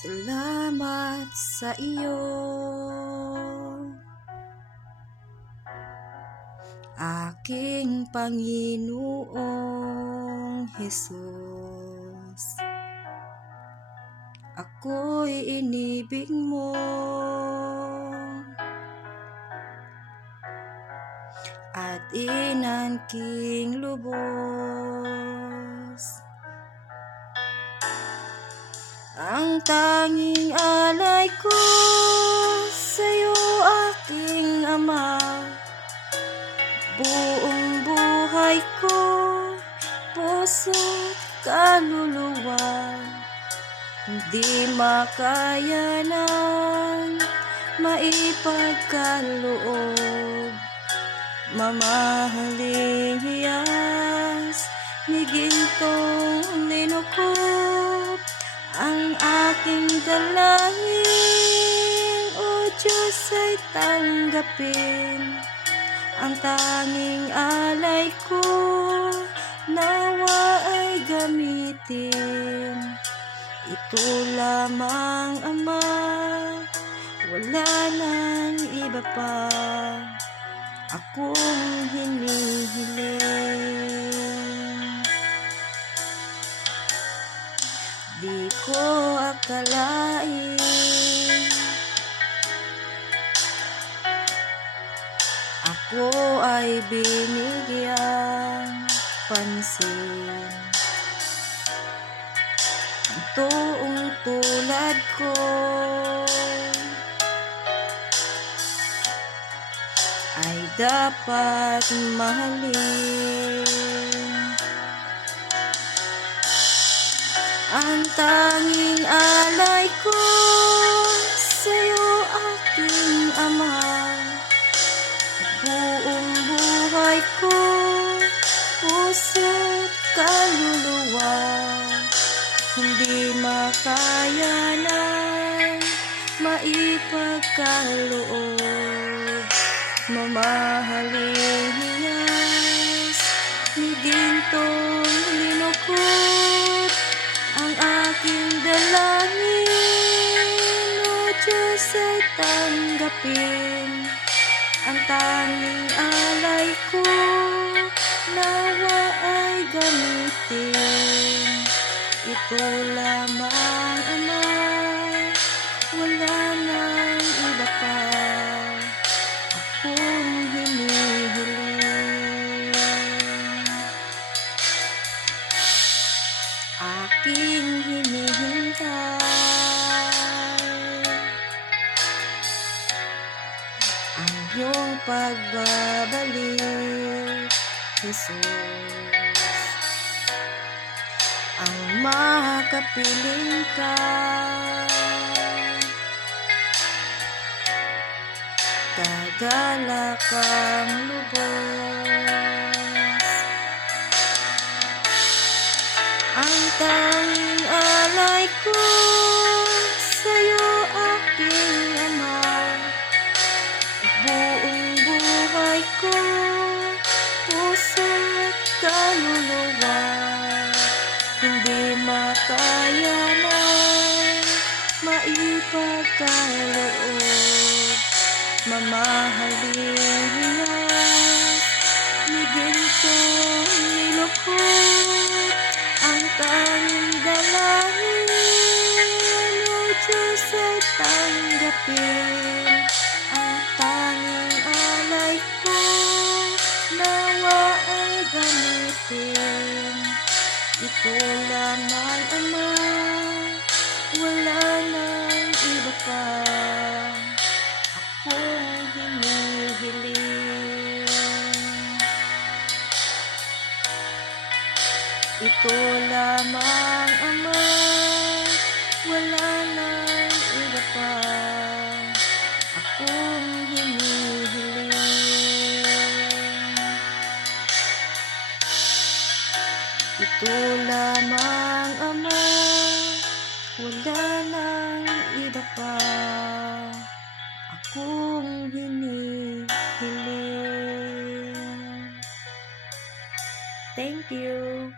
Salamat sa iyo, aking Panginoong Hesus. Ako'y inibig mo at inangking lubos. Ang tanging alay ko sa'yo, aking Ama, buong buhay ko, puso't kaluluwa, hindi makaya ng maipagkaloob. Mamahaling hiyas ni gintong linukop, ang aking dalangin, O Diyos, ay tanggapin. Ang tanging alay ko, nawa ay gamitin. Ito lamang, Ama, wala nang iba pa akong hinihiling. Di ko akalain ako ay binigyang pansin. Ang toong tulad ko ay dapat mahalin. Ang tanging alay ko sa'yo, aking Ama, buong buhay ko, puso't kaluluwa, hindi makaya ng maipagkaloob. Mamahaling hiyas ni gintong linukop, ang aking dalangin, O Diyos, ay tanggapin. Ang tanging alay ko, nawa ay gamitin. Ito lamang, Ama, wala nang iba pa akong hinihiling. Aking hinihintay ang iyong pagbabalik, Jesus. Ang makapiling ka, kagalak ang lubos. Ang tanging alay ko sa'yo, aking Ama, buong buhay ko, puso't kaluluwa, hindi makaya ng maipagkaloob. Mamahaling hiyas ni gintong nilukop, ang tanging dalangin, O Diyos, ay tanggapin. Ang tanging alay ko, nawa ay gamitin. Ito lamang, Ama, wala nang iba pa akong hinihiling. Ito lamang, Ama, wala nang iba pa akong hinihiling. Ito lamang, Ama, wala nang iba pa akong hinihiling. Thank you.